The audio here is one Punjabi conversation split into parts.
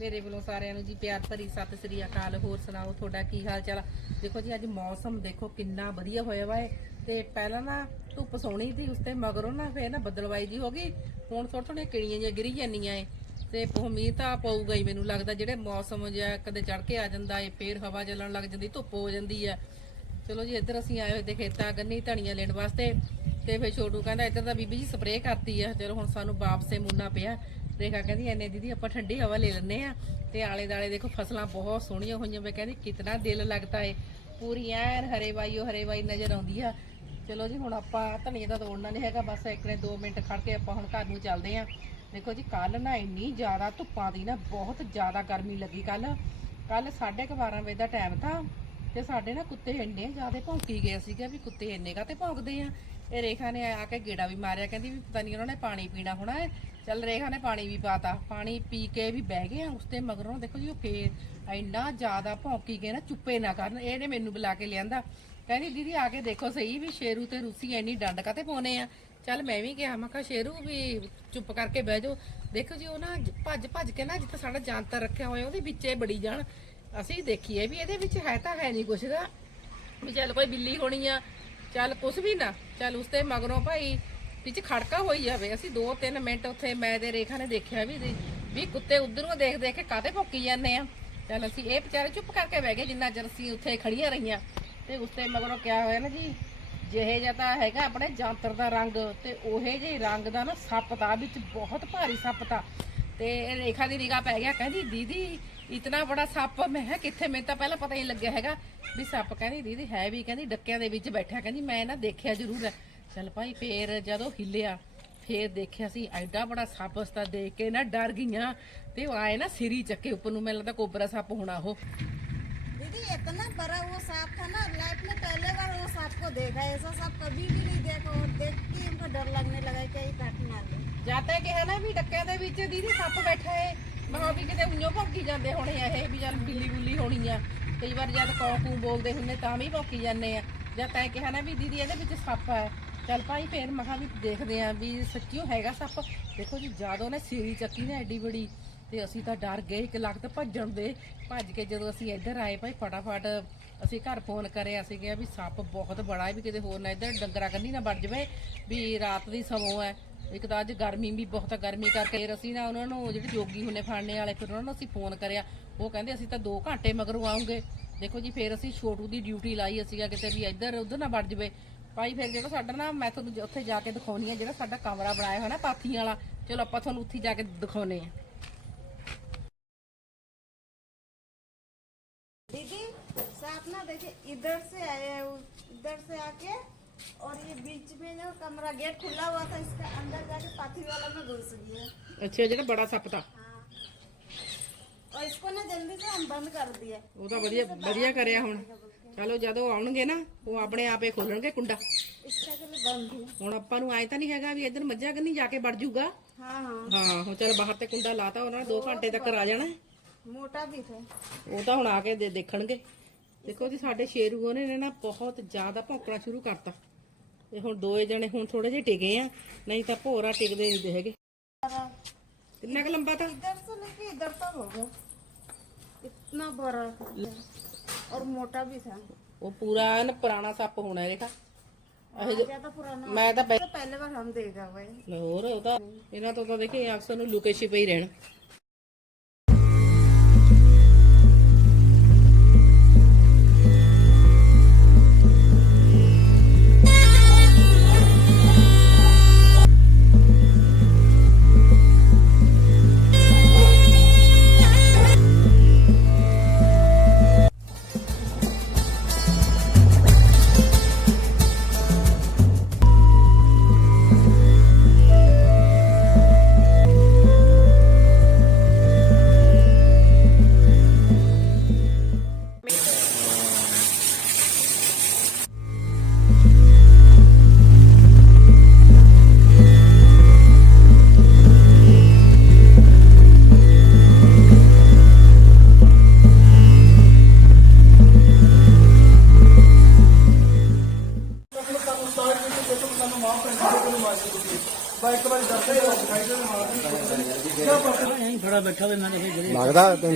ਮੇਰੇ ਵੱਲੋਂ ਸਾਰਿਆਂ ਨੂੰ ਜੀ ਪਿਆਰ ਭਰੀ ਸਤਿ ਸ੍ਰੀ ਅਕਾਲ। ਹੋਰ ਸੁਣਾਓ, ਤੁਹਾਡਾ ਕੀ ਹਾਲ ਚਾਲ ਦੇਖੋ ਜੀ, ਅੱਜ ਮੌਸਮ ਦੇਖੋ ਕਿੰਨਾ ਵਧੀਆ ਹੋਇਆ ਵਾ ਹੈ ਤੇ ਪਹਿਲਾਂ ਨਾ ਧੁੱਪ ਸੋਹਣੀ ਸੀ, ਉਸ ਤੇ ਮਗਰੋਂ ਨਾ ਫੇਰ ਨਾ ਬੱਦਲਵਾਈ ਜੀ ਹੋ ਗਈ। ਹੁਣ ਥੋੜ੍ਹ ਥੋੜ੍ਹੀਆਂ ਕਿਣੀਆਂ ਜਿਹੀਆਂ ਗਿਰੀ ਜਾਂਦੀਆਂ ਏ। ਤੇ ਮੀਂਹ ਤਾਂ ਪਊਗਾ ਹੀ, ਮੈਨੂੰ ਲੱਗਦਾ ਜਿਹੜੇ ਮੌਸਮ ਜਿਹਾ ਕਦੇ ਚੜ ਕੇ ਆ ਜਾਂਦਾ ਏ, ਫੇਰ ਹਵਾ ਚੱਲਣ ਲੱਗ ਜਾਂਦੀ, ਧੁੱਪ ਹੋ ਜਾਂਦੀ ਆ। ਚਲੋ ਜੀ, ਇੱਧਰ ਅਸੀਂ ਆਏ ਹੋਏ ਤੇ ਖੇਤਾਂ ਗੰਨੀ ਧਣੀਆਂ ਲੈਣ ਵਾਸਤੇ। ਤੇ ਫੇਰ ਛੋਟੂ ਕਹਿੰਦਾ, ਇੱਧਰ ਤਾਂ ਬੀਬੀ ਜੀ ਸਪਰੇਅ ਕਰਤੀ ਆ। ਚਲੋ ਹੁਣ ਸਾਨੂੰ ਵਾਪਸੇ ਮੁੰਨਾ ਪਿਆ। ਰੇਖਾ ਕਹਿੰਦੀ ਐਨੇ ਦੀਦੀ ਆਪਾਂ ਠੰਡੀ ਹਵਾ ਲੈ ਲੈਨੇ ਆ ਤੇ ਆਲੇ ਦਾਲੇ ਦੇਖੋ ਫਸਲਾਂ ਬਹੁਤ ਸੋਹਣੀਆਂ ਹੋਈਆਂ ਮੈਂ ਕਹਿੰਦੀ, ਕਿਤਨਾ ਦਿਲ ਲੱਗਦਾ ਏ। ਪੂਰੀ ਐਨ ਹਰੇ ਬਾਈ ਉਹ ਹਰੇ ਬਾਈ ਨਜ਼ਰ ਆਉਂਦੀ ਆ। ਚਲੋ ਜੀ, ਹੁਣ ਆਪਾਂ ਧਨੀਆ ਦਾ ਤੋੜਨਾ ਨਹੀਂ ਹੈਗਾ। ਬਸ ਇੱਕ ਨੇ 2 ਮਿੰਟ ਖੜ ਕੇ ਆਪਾਂ ਹੁਣ ਘਰ ਨੂੰ ਚੱਲਦੇ ਆ ਦੇਖੋ ਜੀ ਕੱਲ ਨਾ ਇੰਨੀ ਜ਼ਿਆਦਾ ਧੁੱਪਾਂ ਦੀ ਨਾ ਬਹੁਤ ਜ਼ਿਆਦਾ ਗਰਮੀ ਲੱਗੀ ਕੱਲ ਕੱਲ 12:30 ਵਜੇ ਦਾ ਟਾਈਮ ਤਾਂ ਤੇ ਸਾਡੇ ਨਾ ਕੁੱਤੇ ਇੰਨੇ ਜ਼ਿਆਦਾ ਭੌਂਕੀ ਗਏ ਸੀਗੇ ਵੀ ਕੁੱਤੇ ਇੰਨੇ ਕਾ ਤੇ ਭੌਂਕਦੇ ਆ। ਇਹ ਰੇਖਾ ਨੇ ਆ ਕੇ ਗੇੜਾ ਵੀ ਮਾਰਿਆ, ਕਹਿੰਦੀ ਵੀ ਪਤਾ ਨਹੀਂ ਉਹਨਾਂ ਨੇ ਪਾਣੀ ਪੀਣਾ ਹੋਣਾ ਹੈ। ਚੱਲ ਰੇਖਾ ਨੇ ਪਾਣੀ ਵੀ ਪਾਤਾ, ਪਾਣੀ ਪੀ ਕੇ ਵੀ ਬਹਿ ਗਏ ਆ ਉਸ ਤੇ ਮਗਰੋਂ ਦੇਖੋ ਜੀ ਉਹ ਫੇਰ ਇੰਨਾ ਜ਼ਿਆਦਾ ਭੌਂਕੀ ਗਏ ਨਾ, ਚੁੱਪੇ ਨਾ ਕਰਨ ਇਹਨੇ ਮੈਨੂੰ ਬੁਲਾ ਕੇ ਲਿਆਂਦਾ। ਕਹਿੰਦੀ, ਦੀਦੀ, ਆ ਕੇ ਦੇਖੋ ਸਹੀ ਵੀ ਸ਼ੇਰੂ ਤੇ ਰੂਸੀ ਇੰਨੀ ਡੰਡ ਕਾਤੇ ਪਾਉਨੇ ਆ? ਚੱਲ ਮੈਂ ਵੀ ਕਿਹਾ, ਮੈਂ ਕਿਹਾ, ਸ਼ੇਰੂ, ਵੀ ਚੁੱਪ ਕਰਕੇ ਬਹਿ ਜਾਓ। ਦੇਖੋ ਜੀ, ਉਹ ਨਾ ਭੱਜ ਭੱਜ ਕੇ ਨਾ ਜਿੱਥੇ ਸਾਡਾ ਜਾਂਤਰ ਰੱਖਿਆ ਹੋਇਆ, ਉਹਦੇ ਵਿੱਚੇ ਬੜੀ ਜਾਣ ਅਸੀਂ ਦੇਖੀਏ ਵੀ ਇਹਦੇ ਵਿੱਚ ਹੈ ਤਾਂ ਹੈ ਨਹੀਂ ਕੁਛ ਦਾ, ਵੀ ਚੱਲ ਕੋਈ ਬਿੱਲੀ ਹੋਣੀ ਆ, ਚੱਲ ਕੁਛ ਵੀ ਨਾ। ਚੱਲ ਉਸ ਤੇ ਮਗਰੋਂ ਭਾਈ ਵਿੱਚ ਖੜਕਾ ਹੋਈ ਜਾਵੇ। ਅਸੀਂ 2-3 ਮਿੰਟ ਉੱਥੇ ਮੈਂ ਤੇ ਰੇਖਾ ਨੇ ਦੇਖਿਆ ਵੀ ਵੀ ਕੁੱਤੇ ਉਧਰੋਂ ਦੇਖ ਦੇਖ ਕੇ ਕਾਤੇ ਭੌਂਕੀ ਜਾਂਦੇ ਆ। ਚੱਲ ਅਸੀਂ ਇਹ ਵਿਚਾਰੇ ਚੁੱਪ ਕਰਕੇ ਬਹਿ ਗਏ ਜਿੰਨਾ ਚਿਰ ਅਸੀਂ ਉੱਥੇ ਖੜੀਆਂ ਰਹੀਆਂ। ਤੇ ਉਸ ਤੇ ਮਗਰੋਂ ਕਿਆ ਹੋਇਆ ਨਾ ਜੀ, ਜਿਹੇ ਜਿਹਾ ਤਾਂ ਹੈਗਾ ਆਪਣੇ ਜਾਂਤਰ ਦਾ ਰੰਗ ਤੇ ਉਹੇ ਜਿਹੇ ਰੰਗ ਦਾ ਨਾ ਸੱਪ ਦਾ, ਵਿੱਚ ਬਹੁਤ ਭਾਰੀ ਸੱਪ ਤਾਂ ਤੇ ਇਹ ਰੇਖਾ ਦੀ ਨਿਗਾਹ ਪੈ ਗਿਆ ਕਹਿੰਦੀ ਦੀਦੀ ਇਤਨਾ ਬੜਾ ਸੱਪ ਮੈਂ ਕਿਹਾ ਕਿੱਥੇ ਮੈਨੂੰ ਤਾਂ ਪਹਿਲਾਂ ਪਤਾ ਹੀ ਨਹੀਂ ਲੱਗਿਆ ਹੈਗਾ ਵੀ ਸੱਪ ਕਹਿੰਦੀ ਦੀਦੀ ਹੈ ਵੀ ਕਹਿੰਦੀ ਡੱਕਿਆਂ ਦੇ ਵਿੱਚ ਬੈਠਾ ਕਹਿੰਦੀ ਮੈਂ ਨਾ ਦੇਖਿਆ ਜ਼ਰੂਰ ਹੈ ਚੱਲ ਭਾਈ ਫੇਰ ਜਦੋਂ ਹਿੱਲਿਆ ਫੇਰ ਦੇਖਿਆ ਸੀ ਐਡਾ ਬੜਾ ਸੱਪ ਉਸਤਾ ਦੇਖ ਕੇ ਨਾ ਡਰ ਗਈਆਂ ਤੇ ਉਹ ਆਏ ਨਾ ਸਿਰੀ ਚੱਕੇ ਉੱਪਰ ਨੂੰ ਮੈਨੂੰ ਲੱਗਦਾ ਕੋਬਰਾ ਸੱਪ ਹੋਣਾ ਉਹ दीदी इतना बड़ा वो सांप था ना लाइफ में पहले बार वो सांप को देखा है ऐसा सांप कभी भी नहीं देखा और देख के हमको डर लगने लगा कि कहीं काट मार ਜਾਂ ਤਾਂ ਕਿਹਾ ਨਾ ਵੀ ਡੱਕਿਆਂ ਦੇ ਵਿੱਚ ਦੀਦੀ ਸੱਪ ਬੈਠਾ ਏ। ਮਹਾਂ ਵੀ ਕਿਤੇ ਉਈਓ ਭੌਂਕੀ ਜਾਂਦੇ ਹੋਣੇ ਆ ਇਹ ਵੀ ਜਦ ਬਿੱਲੀ ਬੁੱਲੀ ਹੋਣੀ ਆ। ਕਈ ਵਾਰ ਜਦ ਕੌ ਕੂ ਬੋਲਦੇ ਹੁੰਦੇ ਤਾਂ ਵੀ ਭੌਂਕੀ ਜਾਂਦੇ ਆ। ਜਾਂ ਤਾਂ ਕਿਹਾ ਨਾ ਵੀ ਦੀਦੀ ਇਹਦੇ ਵਿੱਚ ਸੱਪ ਆ। ਚੱਲ ਭਾਈ ਫੇਰ ਮਹਾ ਵੀ ਦੇਖਦੇ ਆ ਵੀ ਸੱਚੀਓ ਹੈਗਾ ਸੱਪ। ਦੇਖੋ ਜੀ, ਜਦੋਂ ਨੇ ਸੀਰੀ ਚੱਕੀ ਨਾ ਐਡੀ ਬੜੀ, ਤੇ ਅਸੀਂ ਤਾਂ ਡਰ ਗਏ, ਇੱਕ ਲੱਖ ਤੇ ਭੱਜਣ ਦੇ। ਭੱਜ ਕੇ ਜਦੋਂ ਅਸੀਂ ਇੱਧਰ ਆਏ ਭਾਈ, ਫਟਾਫਟ ਅਸੀਂ ਘਰ ਫੋਨ ਕਰਿਆ, ਅਸੀਂ ਕਿਹਾ ਵੀ ਸੱਪ ਬਹੁਤ ਬੜਾ ਹੈ ਵੀ ਕਿਤੇ ਹੋਰ ਨਾ ਇੱਧਰ ਡੰਗਰਾ ਕੰਨੀ ਨਾ ਵੜ ਜਵੇ, ਵੀ ਰਾਤ ਦੀ ਸਮਾਂ ਹੈ ਇੱਕ ਤਾਂ ਅੱਜ ਗਰਮੀ ਵੀ ਬਹੁਤ ਆ ਗਰਮੀ ਕਰਕੇ ਫਿਰ ਅਸੀਂ ਨਾ ਉਹਨਾਂ ਨੂੰ ਜਿਹੜੇ ਜੋਗੀ ਹੁੰਨੇ ਫੜਨੇ ਵਾਲੇ ਫਿਰ ਉਹਨਾਂ ਨੂੰ ਅਸੀਂ ਫੋਨ ਕਰਿਆ ਉਹ ਕਹਿੰਦੇ ਅਸੀਂ ਤਾਂ 2 ਘੰਟੇ ਮਗਰੋਂ ਆਉਂਗੇ ਦੇਖੋ ਜੀ ਫਿਰ ਅਸੀਂ ਛੋਟੂ ਦੀ ਡਿਊਟੀ ਲਾਈ ਅਸੀਂ ਆ ਕਿਤੇ ਵੀ ਇੱਧਰ ਉੱਧਰ ਨਾ ਵੜ ਜਵੇ ਭਾਈ ਫਿਰ ਜਿਹੜਾ ਸਾਡਾ ਨਾ ਮੈਂ ਤੁਹਾਨੂੰ ਜ- ਉੱਥੇ ਜਾ ਕੇ ਦਿਖਾਉਣੀ ਆ ਜਿਹੜਾ ਸਾਡਾ ਕਮਰਾ ਬਣਾਇਆ ਹੋਇਆ ਨਾ ਪਾਥੀਆਂ ਵਾਲਾ ਚਲੋ ਆਪਾਂ ਤੁਹਾਨੂੰ ਉੱਥੇ ਜਾ ਕੇ ਦਿਖਾਉਨੇ ਆ दीदी सांप ना देखिए इधर से आए हैं, वो इधर से आके और ये बीच में जो कमरा गेट खुला हुआ था इसके अंदर जाके पाथी वाला में घुस गया ਅੱਛਾ ਜਿਹੜਾ ਬੜਾ ਸੱਪ ਤਾਂ हाँ और इसको ना जल्दी से हम बंद कर दिया ਉਹ ਤਾਂ ਵਧੀਆ ਵਧੀਆ ਕਰਿਆ ਹੁਣ ਚਲੋ ਜਦੋਂ ਆਉਣਗੇ ਨਾ ਉਹ ਆਪਣੇ ਆਪੇ ਖੋਲਣਗੇ ਕੁੰਡਾ इसका के लिए बंद है ਹੁਣ ਆਪਾਂ ਨੂੰ ਐ ਤਾਂ ਨਹੀਂ ਹੈਗਾ ਵੀ ਇੱਧਰ ਮੱਝਾਂ ਕੰਨੀ ਜਾ ਕੇ ਵੜ ਜੂਗਾ हाँ हाँ ਹਾਂ ਹੁਣ ਚਲ ਬਾਹਰ ਤੇ ਕੁੰਡਾ ਲਾਤਾ ਉਹਨਾਂ ਨੇ 2 ਘੰਟੇ ਤੱਕ ਆ ਜਾਣਾ मोटा भी था ਉਹ ਤਾਂ ਹੁਣ ਆ ਕੇ ਦੇ- ਦੇਖਣਗੇ ਦੇਖੋ ਜੀ ਸਾਡੇ ਸ਼ੇਰੂ ਉਹਨੇ ਨੇ ਨਾ ਬਹੁਤ ਜ਼ਿਆਦਾ ਭੌਂਕਣਾ ਸ਼ੁਰੂ ਕਰਤਾ ਤੇ ਹੁਣ ਦੋਏ ਜਣੇ ਹੁਣ ਥੋੜੇ ਜਿਹੇ ਟਿਕੇ ਆ ਨਹੀਂ ਤਾਂ ਭੋਰਾ ਟਿਕਦੇ ਨਹੀਂ ਤੇ ਹੈਗੇ ਕਿੰਨਾ ਕੁ ਲੰਬਾ ਤਾਂ इधर से लेके इधर तक होगा इतना बड़ा था और मोटा भी था ਉਹ ਪੂਰਾ ਨਾ ਪੁਰਾਣਾ ਸੱਪ ਹੋਣਾ ਇਹ ਦੇਖਾ ਇਹ ਜੋ- ज्यादा पुराना ਮੈਂ ਤਾਂ ਪਹਿ- तो पहले बार हम देखा भाई ਹੋਰ ਉਹ ਤਾਂ ਇਹਨਾਂ ਤੋਂ ਤਾਂ ਦੇਖੇ ਅਕਸਰ ਨੂੰ ਲੁਕੇ ਛਿਪੇ ਹੀ ਰਹਿਣ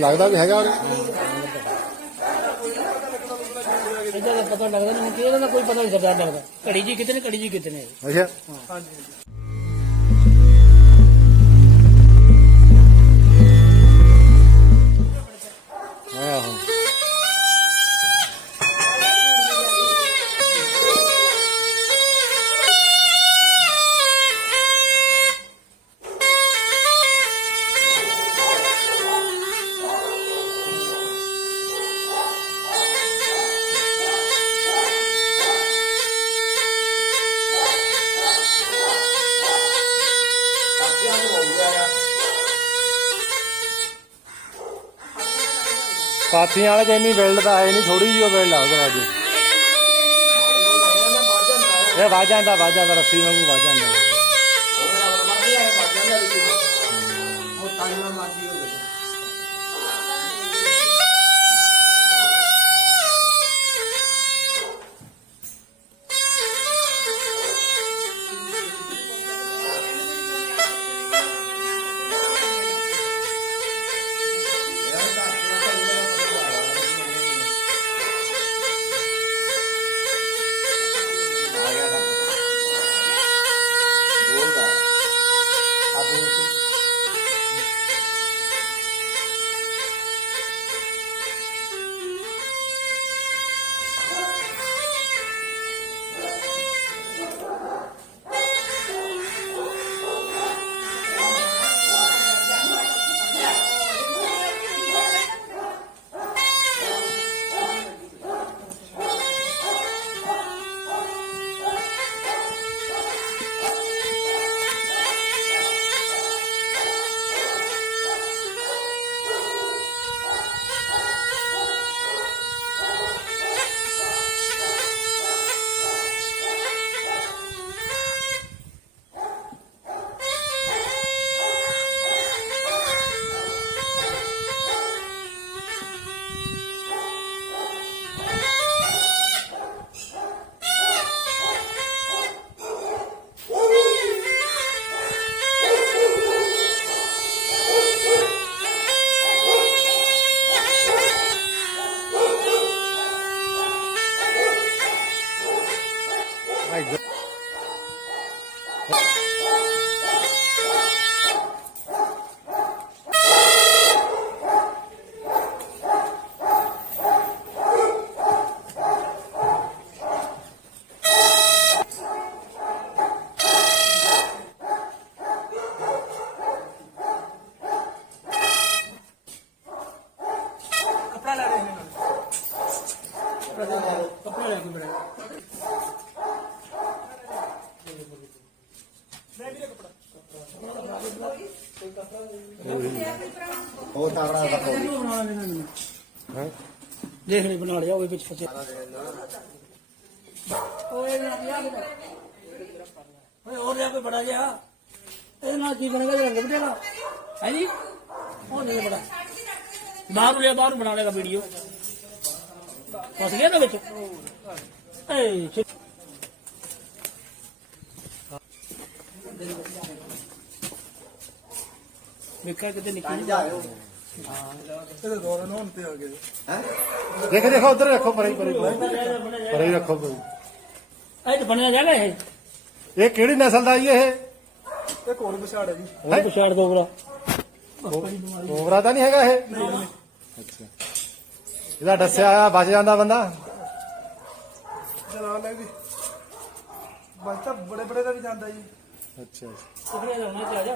ਲੱਗਦਾ ਵੀ ਹੈਗਾ? ਇਹਦਾ ਤਾਂ ਪਤਾ ਲੱਗਦਾ ਨਹੀਂ ਕਿ ਇਹਦਾ ਤਾਂ ਕੋਈ ਪਤਾ ਨਹੀਂ ਸਰਦਾਰ ਲੱਗਦਾ। ਘੜੀ ਜੀ ਕਿਤੇ ਨੇ ਘੜੀ ਜੀ ਕਿਤੇ ਨੇ। ਅੱਛਾ। ਆਹੋ ਪਾਥੀਆਂ ਵਾਲੇ ਤੇ ਇੰਨੀ ਬਿਲਡ ਤਾਂ ਹੈ ਨਹੀਂ ਥੋੜੀ ਜਿਹੀ ਉਹ ਬਿਲਡ ਆ ਉਹਦੇ ਨਾਲ ਜੀ ਇਹ ਵੱਜ ਜਾਂਦਾ ਵੱਜ ਜਾਂਦਾ ਰੱਸੀ ਵਾਂਗੂ ਵੱਜ ਜਾਂਦਾ। ਆ ਬੜਾ ਉਹ ਤਾਰਾ ਰੱਖੋ ਬਣਾ ਲੈਣਾ ਮੈਨੂੰ ਹਾਂ? ਦੇਖ ਲੈ ਬਣਾ ਲਿਆ ਉਹ ਵਿੱਚ ਫਸੇ ਓਏ ਹੋਰ ਲਿਆ ਕੋਈ ਬੜਾ ਜਿਹਾ? ਇਹ ਨਾਲ ਕੀ ਬਣੇਗਾ ਜੇ ਰੰਗ ਬਟੇਗਾ ਹੈ ਜੀ? ਉਹ ਨਹੀਂ ਬੜਾ ਬਾਹਰ ਲਿਆ ਬਾਹਰ ਬਣਾ ਲੇਗਾ ਵੀਡੀਓ। ਫਸ ਗਿਆ ਨਾ ਵਿੱਚ। ਏ ਛੇ- ਵੇਖਿਆ ਕਿਤੇ ਨਿਕਲ ਜਾਓ ਦੇਖ ਦੇਖੋ ਉਧਰ ਰੱਖੋ ਪਰੇ ਪਰੇ ਪਰੇ। ਹੀ ਰੱਖੋ ਪਰੇ। ਇਹ ਤਾਂ ਬਣਿਆ ਜਾਗਾ ਇਹ। ਇਹ ਕਿਹੜੀ ਨਸਲ ਦਾ ਜੀ ਇਹ? ਉਹ ਪਛਾੜ ਦੋ ਬਰਾ ਕੋਬਰਾ ਤਾਂ ਨਹੀਂ ਹੈਗਾ ਇਹ? ਅੱਛਾ। ਇਹਦਾ ਦੱਸਿਆ ਹੋਇਆ ਬਚ ਜਾਂਦਾ ਬੰਦਾ। ਚਲਾ ਲੈ ਵੀ ਬਸ ਤਾਂ ਬੜੇ ਬੜੇ ਦਾ ਵੀ ਜਾਂਦਾ ਜੀ। ਅੱਛਾ। ਅੱਛਾ ਕਿਹੜੇ ਦਾ ਹੋਣਾ ਚਾਹੀਦਾ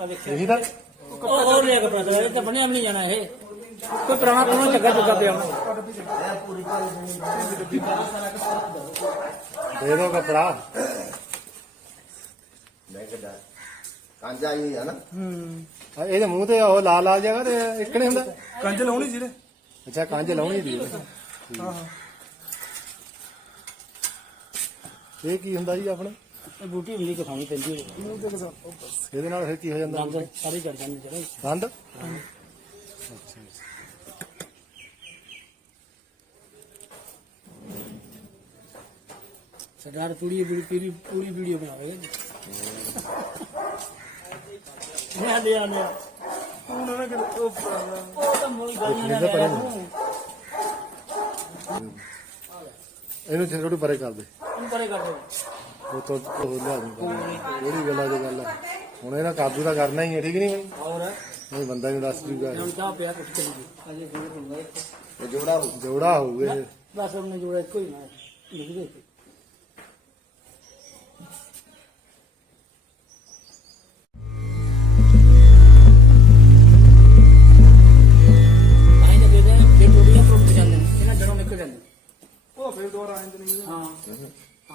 ਆ ਦੇਖਿਆ। ਇਹੀ ਤਾਂ ਉਹ ਹੋਰ ਲਿਆ ਕਪੜਾ ਤੇ ਇਹ ਤਾਂ ਬਣਿਆ ਵੀ ਨਹੀਂ ਜਾਣਾ ਇਹ। ਕੋਈ ਪੁਰਾਣਾ ਪੁਰਾਣਾ ਚੱਗਾ ਚੁੱਕਾ ਪਿਆ ਹੋਣਾ। ਦੇ ਦੋ ਕਪੜਾ। ਕਾਂਜਾ ਹੀ ਹੈ ਨਾ। ਆ ਇਹਦੇ ਮੂੰਹ ਤੇ ਉਹ ਲਾਲ ਲਾਲ ਜਗ੍ਹਾ ਤੇ ਇਕੜੇ ਹੁੰਦਾ? ਕੰਜ ਲਾਉਣੀ ਜਿਹੜੇ ਅੱਛਾ ਕੰਜ ਲਾਉਣੀ ਦੀ ਹਾਂ ਹਾਂ। ਇਹ ਕੀ ਹੁੰਦਾ ਜੀ ਆਪਣੇ? ਇਹ ਬੂਟੀ ਵੀ ਦਿਖਾਉਣੀ ਪੈਂਦੀ ਹੈ। ਮੂੰਹ ਤੇ ਲਗਾ ਇਹਦੇ ਨਾਲ ਫਿਰ ਕੀ ਹੋ ਜਾਂਦਾ? ਦੰਦ ਸਾਰੇ ਚੜ ਜਾਂਦੇ ਜਿਹੜੇ। ਦੰਦ ਸਰਦਾਰ ਪੂਰੀ ਪੂਰੀ ਪੂਰੀ ਪੂਰੀ ਵੀਡੀਓ ਬਣਾਵੇਗਾ ਜੀ ਲਿਆ ਉਹ ਉਹ ਤਾਂ ਮੋਈ ਗਾਈਆਂ ਇਹਦੇ ਪਰੇ ਨੂੰ। ਇਹਨੂੰ ਥੋੜੀ ਪਰੇ ਕਰ ਦੇ। ਇਹਨੂੰ ਪਰੇ ਕਰ ਦੋ। ਉਹ ਤੋਂ ਉਹ ਲਿਆ ਦੂੰਗਾ ਉਹਦੀ ਗੱਲਾਂ ਦੀ ਗੱਲ ਹੈ ਹੁਣ ਇਹਨਾਂ ਕਾਬੂ ਤਾਂ ਕਰਨਾ ਹੀ ਹੈ ਠੀਕ ਨਹੀਂ ਬਈ ਹੋਰ? ਨਹੀਂ ਬੰਦਾ ਨੂੰ ਦੱਸ ਇਹ। ਹੁਣ ਚਾਹ ਪਿਆ ਕੁੱਟ ਚਲੀ ਗਈ ਅਜੇ ਫੇਰ ਹੁੰਦਾ ਇੱਕ ਇਹ ਜੋੜਾ ਜੋੜਾ ਹੋਊਗਾ ਬਸ ਉਹਨੇ ਜੋੜਾ ਇੱਕੋ ਹੀ ਨਾ। ਲਿਖ ਦੇ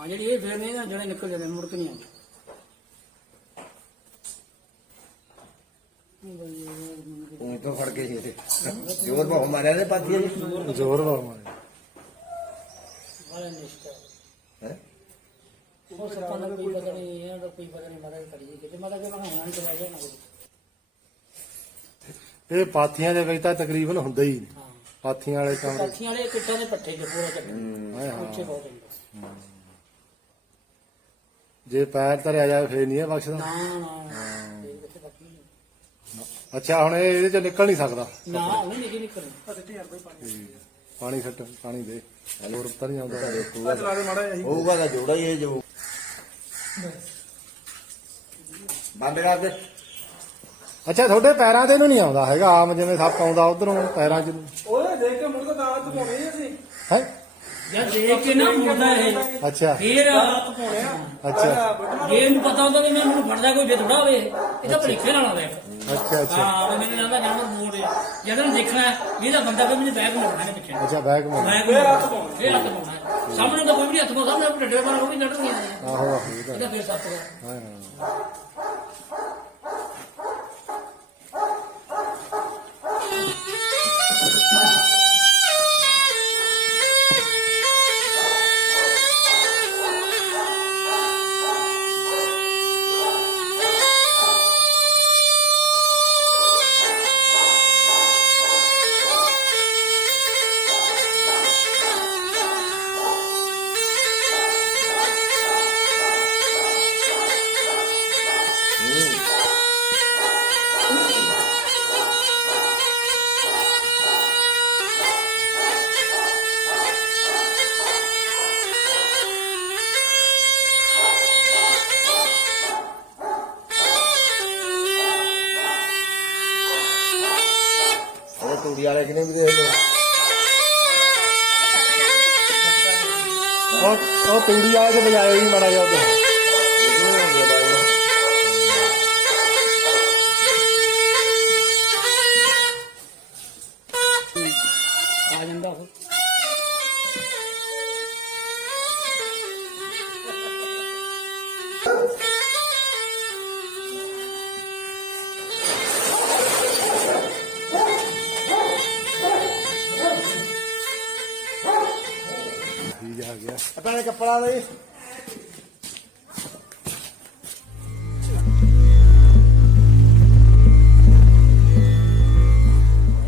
ਜਿਹੜੀ ਇਹ ਫੇਰ ਨਹੀਂ ਨਾ ਜੜੇ ਨਿਕਲ ਜਾਂਦੇ ਮੁੜ ਕੇ ਨਹੀਂ ਆਉਂਦੇ। ਉਹ ਤੋਂ ਫੜ ਕੇ ਇਹ ਜੋਰ ਬਹੁ ਮਾਰਿਆ ਨੇ? ਪਾਤੀ ਜੀ ਜ਼ੋਰ ਵਾ ਮਾਰੇ ਵਾਲੇ ਨਿਸ਼ਟਾ ਹੈ? ਉਹ ਸੱਪਾਂ ਦਾ ਕੋਈ ਪਤਾ ਨਹੀਂ ਇਹਨਾਂ ਦਾ ਕੋਈ ਪਤਾ ਨਹੀਂ ਮਦਦ ਕਰੀਏ ਕਿਤੇ ਮਦਦ ਕਰਨਾ ਹੋਣਾ ਨਹੀਂ ਚਲਾ ਜਾਣਾ ਇਹ ਪਾਥੀਆਂ ਦੇ ਵਿੱਚ ਤਾਂ ਤਕਰੀਬਨ ਹੁੰਦਾ ਹੀ ਨਹੀਂ। ਹਾਂ। ਪਾਥੀਆਂ ਵਾਲੇ ਕਮਰੇ ਸਾਥੀਆਂ ਵਾਲੇ ਕੁੱਤਾਂ ਦੇ ਪੱਠੇ ਚ ਪੂਰਾ ਚੱਕਰ। ਹਾਏ ਹਾਂ। ਉੱਚੇ ਬਹੁਤ ਹੁੰਦਾ। ਜੇ ਪੈਰ ਧਰਿਆ ਜਾਵੇ ਫੇਰ ਨਹੀਂ ਇਹ ਬਖਸ਼ਦਾ। ਨਾ ਨਾ ਇਹ ਕਿੱਥੇ। ਅੱਛਾ ਹੁਣ ਇਹ ਇਹਦੇ ਚ ਨਿਕਲ ਨਹੀਂ ਸਕਦਾ। ਨਾ ਉਹ ਨਹੀਂ ਨਿਕਲ ਨਿਕਲ ਸਿੱਟੀ ਯਾਰ ਬਈ ਪਾਣੀ ਪਾਣੀ ਸੱਟ ਪਾਣੀ ਦੇ। ਹੋਰ ਉੱਤਰ ਨਹੀਂ ਆਉਂਦਾ। ਆ ਚਲਾ ਦੇ ਮਾੜਾ ਜਿਹਾ ਹੋਊਗਾ ਤਾਂ ਜੋੜਾ ਹੀ ਇਹ ਜੋ। ਬੰਦ ਕਰ ਦੇ। ਅੱਛਾ ਤੁਹਾਡੇ ਪੈਰਾਂ ਤੇ ਨੂੰ ਨਹੀਂ ਆਉਂਦਾ ਹੈਗਾ। ਆਮ ਜਿਵੇਂ ਸੱਪ ਆਉਂਦਾ ਉਧਰੋਂ ਪੈਰਾਂ 'ਚ। ਓਏ ਦੇਖ ਕੇ ਮੁੜ ਕੇ ਦਾਤ ਪਾਉਣੀ ਅਸੀਂ। ਹੈ? ਜਦ ਦੇਖ ਕੇ ਨਾ ਮੁੜਦਾ ਇਹ ਅੱਛਾ। ਫੇਰ ਅੱਛਾ। ਜੇ ਇਹਨੂੰ ਪਤਾ ਹੁੰਦਾ ਕਿ ਮੈਂ ਮੈਨੂੰ ਫੜਦਾ ਕੋਈ ਥੋੜਾ ਹੋਵੇ ਇਹ ਤਾਂ ਭਲੇਖੇ ਨਾਲ ਇੱਕ ਅੱਛਾ ਅੱਛਾ। ਹਾਂ ਮੈਨੂੰ ਲੱਗਦਾ ਜਾਣਾ ਮੋੜ ਜਦੋਂ ਦੇਖਣਾ ਵੀ ਇਹਦਾ ਬੰਦਾ ਕੋਈ ਮੈਨੂੰ ਬੈਗ ਮੋੜਨਾ ਹੈ ਪਿੱਛੇ। ਅੱਛਾ ਬੈਗ ਮੋੜ ਬੈਗ ਫੇਰ ਹੱਥ ਪਾਉਣਾ। ਫੇਰ ਹੱਥ ਪਾਉਣਾ ਸਾਹਮਣੇ ਤਾਂ ਕੋਈ ਵੀ ਨੀ ਹੱਥ ਪਾਉਂਦਾ ਸਾਹਮਣੇ ਡੱਡੇ ਵਾਲਾ ਉਹ ਵੀ ਨਹੀਂ ਆਉਂਦਾ ਆਹੋ ਆਹੋ ਇਹ ਤਾਂ ਇਹਦਾ ਫੇਰ ਸੱਤ ਦਾ। ਹਾਂ ਹਾਂ। ਤੂੜੀ ਵਾਲੇ ਤੇ ਵਜਾਇਆ ਹੀ ਮਾੜਾ ਜਿਹਾ ਉੱਧਰ। ਕੱਪੜਾ ਦੇ।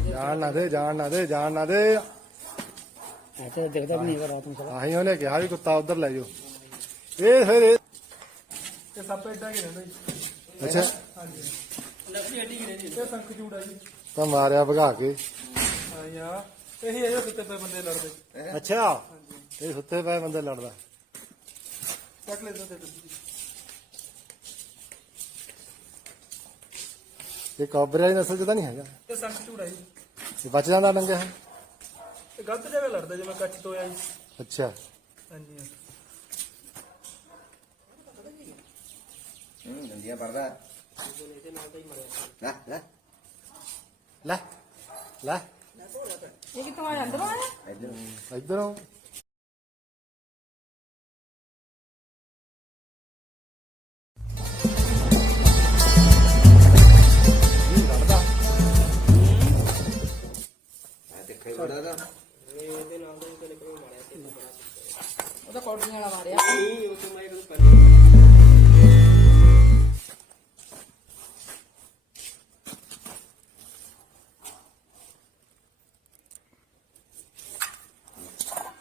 ਜਾਣ ਨਾ ਦੇ ਜਾਣ ਨਾ ਦੇ ਜਾਣ ਨਾ ਦੇ। ਐਸੇ ਦਿਖਦਾ ਵੀ ਨਹੀਂ ਹੈਗਾ ਰਾਤ ਨੂੰ ਸਾਲਾ। ਆਹੀ ਉਹਨੇ ਕਿਹਾ ਵੀ ਕੁੱਤਾ ਉਧਰ ਲੈ ਜਾਓ। ਇਹ ਫਿਰ ਇਹ ਤੇ ਸੱਪ ਏਡਾ ਕਿ ਰਹਿੰਦਾ ਜੀ। ਅੱਛਾ। ਇਹ ਸੰਖ ਜੂੜਾ ਜੀ। ਤਾਂ ਮਾਰਿਆ ਭਗਾ ਕੇ। ਹਾਂ ਯਾ ਇਹੀ ਇਹੋ ਕਿਤੇ ਪਏ ਬੰਦੇ ਲੜਦੇ। ਅੱਛਾ। ਇਹ ਸੁੱਤੇ ਪਏ ਬੰਦੇ ਲੜਦਾ। ਚੱਕ ਲੈ ਤੇ। ਇਹ ਕਾਬਰੇ ਦੀ ਨਸਲ ਤਾਂ ਨਹੀਂ ਹੈਗਾ। ਇਹ ਸੰਖ ਜੂੜਾ ਜੀ। ਇਹ ਬਚ ਜਾਂਦਾ ਡੰਗਿਆ ਹੈ। ਇਹ ਗਲਤ ਜਗ੍ਹਾ ਲੜਦਾ ਜਿਵੇਂ ਕੱਚ ਤੋਂ ਆ ਜੀ। ਅੱਛਾ। ਹਾਂਜੀ ਹਾਂ। ਗੰਦੀਆਂ ਪਰਦਾ। ਲੈ ਲੈ। ਲੈ ਲੈ। ਇਹ ਕਿੱਥੋਂ ਆਇਆ? ਅੰਦਰੋਂ ਆਇਆ? ਇੱਧਰ। ਦਾ ਉਹਦਾ ਵਾਲਾ ਮਾਰਿਆ।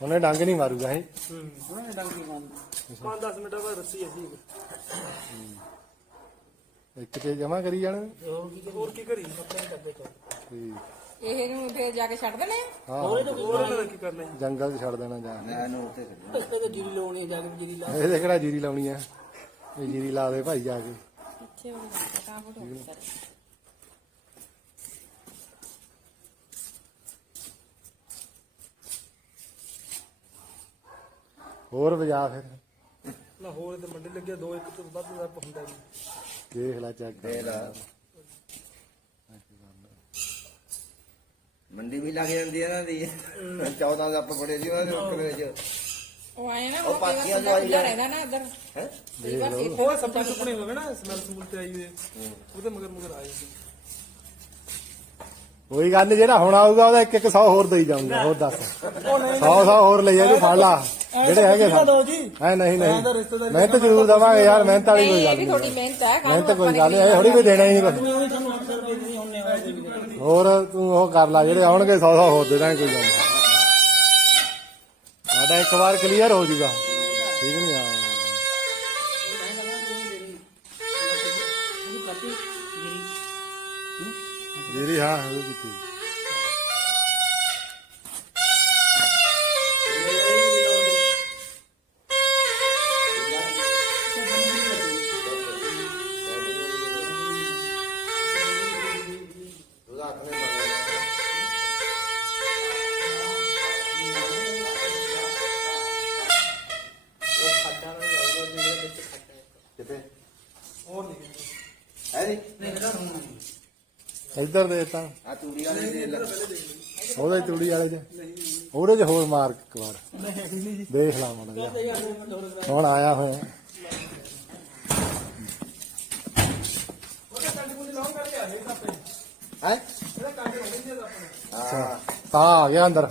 ਉਹਨੇ ਡੰਗ ਨਹੀਂ ਮਾਰੂਗਾ ਇਹ। ਉਹਨਾਂ ਡੰਗ ਕੀ ਮਾਰਨਾ 5-10 ਮਿੰਟਾਂ ਬਾਅਦ ਰੱਸੀ ਅਸੀਂ। ਇੱਕ ਤੇ ਜਮਾ ਕਰੀ ਜਾਣ। ਹੋਰ ਕੀ ਕਰੀ? ਆਪਣੇ ਕਰਦੇ ਠੀਕ। ਇਹ ਨੂੰ ਫਿਰ ਜਾ ਕੇ ਛੱਡ ਦੇਣੇ ਆ? ਹਾਂ। ਹੋਰ ਇਹਨਾਂ ਦਾ ਕੀ ਕਰਨਾ ਜੀ? ਜੰਗਲ 'ਚ ਛੱਡ ਦੇਣਾ ਜਾਂ। ਤੇ ਜੀਰੀ ਲਾਉਣੀ ਹੈ ਜਾ ਕੇ ਜੀਰੀ ਲਾ। ਇਹਦੇ ਕਿਹੜਾ ਜੀਰੀ ਲਾਉਣੀ ਆ? ਇਹ ਜੀਰੀ ਲਾ ਦੇ ਭਾਈ ਜਾ ਕੇ। ਤਾਂ ਫੋਟੋ ਕਰੇ ਹੋਰ ਵਜਾ ਫਿਰ। ਨਾ ਹੋਰ ਤੇ ਮੰਡੀ ਲੱਗਿਆ ਦੋ ਇੱਕ ਤੋਂ ਵੱਧ ਦਾ ਹੁੰਦਾ ਨਹੀਂ। ਦੇਖ ਲੈ ਚੈੱਕ। ਫੇਰ ਮੰਡੀ ਵੀ ਲੱਗ ਜਾਂਦੀ ਹੈ ਨਾ ਦੀ। 14 ਗੱਪ ਬੜੇ ਸੀ ਉਹਨਾਂ ਦੇ ਉੱਪਰ ਵਿੱਚ। ਉਹ ਆਏ ਨਾ ਉਹ ਉਹ ਪਾਥੀਆਂ ਪਾਤੀਆਂ ਜੋ ਆਈ ਆ। ਰਹਿੰਦਾ ਨਾ ਇੱਧਰ। ਹੈ? ਕਈ ਵਾਰ ਇੱਥੇ ਉਹ ਸੱਪਣੀ ਸੁਪਣੀ ਹੋਵੇ ਨਾ ਸਮੈਲ ਸਮੂਲ ਤੇ ਆਈ ਹੋਏ ਉਹਦੇ ਮਗਰ ਮਗਰ ਆਏ ਸੀ ਕੋਈ ਗੱਲ ਨੀ ਜਿਹੜਾ ਹੁਣ ਆਊਗਾ ਉਹਦਾ ਇੱਕ ਇੱਕ 100 ਹੋਰ ਦੇਈ ਜਾਊਂਗਾ ਹੋਰ ਦੱਸ। 100 100 ਹੋਰ ਲਈ ਜਾ ਤੂੰ ਫੜ ਲਾ। ਜਿਹੜੇ ਹੈਗੇ ਦੋ ਜੀ। ਐ ਨਹੀਂ ਨਹੀਂ। ਮਿਹਨਤ ਜ਼ਰੂਰ ਦਵਾਂਗੇ ਯਾਰ ਮਿਹਨਤ ਵਾਲੀ ਕੋਈ ਗੱਲ ਵੀ ਨਹੀਂ ਮਿਹਨਤ ਹੈ ਮਿਹਨਤ ਕੋਈ ਗੱਲ ਨਹੀਂ ਇਹ ਥੋੜੀ ਕੋਈ ਦੇਣਾ ਹੀ ਨਹੀਂ। ਕੁਛ ਉਹ ਤੁਹਾਨੂੰ 800 ਰੁਪਏ ਦੀ ਹੁੰਨੇ ਆ ਦੇ ਵੀ ਹੋਰ ਤੂੰ ਉਹ ਕਰ ਲੈ ਜਿਹੜੇ ਆਉਣਗੇ 100 100 ਹੋਰ ਦੇ ਦਾਂਗੇ ਕੋਈ ਗੱਲ ਨਹੀਂ। ਸਾਡਾ ਇੱਕ ਵਾਰ ਕਲੀਅਰ ਹੋ ਜਾਊਗਾ ਠੀਕ ਨਹੀਂ ਆ। ਜਿਹੜੀ ਹਾਂ ਉਹ ਕੀਤੀ। ਇੱਧਰ ਦੇ ਤਾਂ। ਆ ਤੂੜੀ ਵਾਲੇ ਦੇ ਲੈ ਉਹਦੇ ਤੂੜੀ ਵਾਲੇ ਚ ਉਹਦੇ ਚ ਹੋਰ ਮਾਰ ਇੱਕ ਵਾਰ। ਦੇਖ ਲਾ ਮਨ ਹੁਣ ਆਇਆ ਹੋਇਆ। ਹੈ? ਹਾਂ ਤਾਂ ਆ ਗਿਆ ਅੰਦਰ।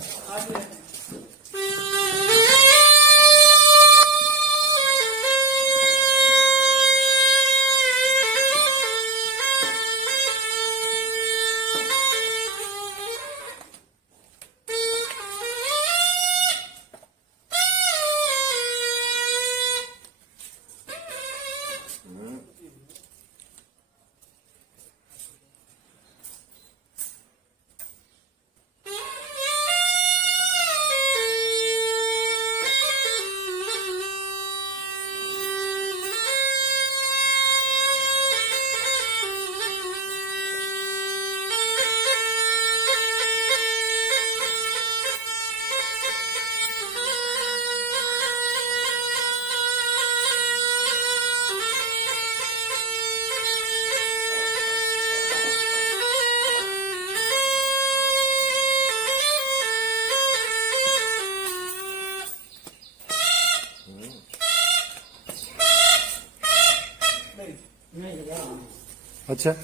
ਅੱਛਾ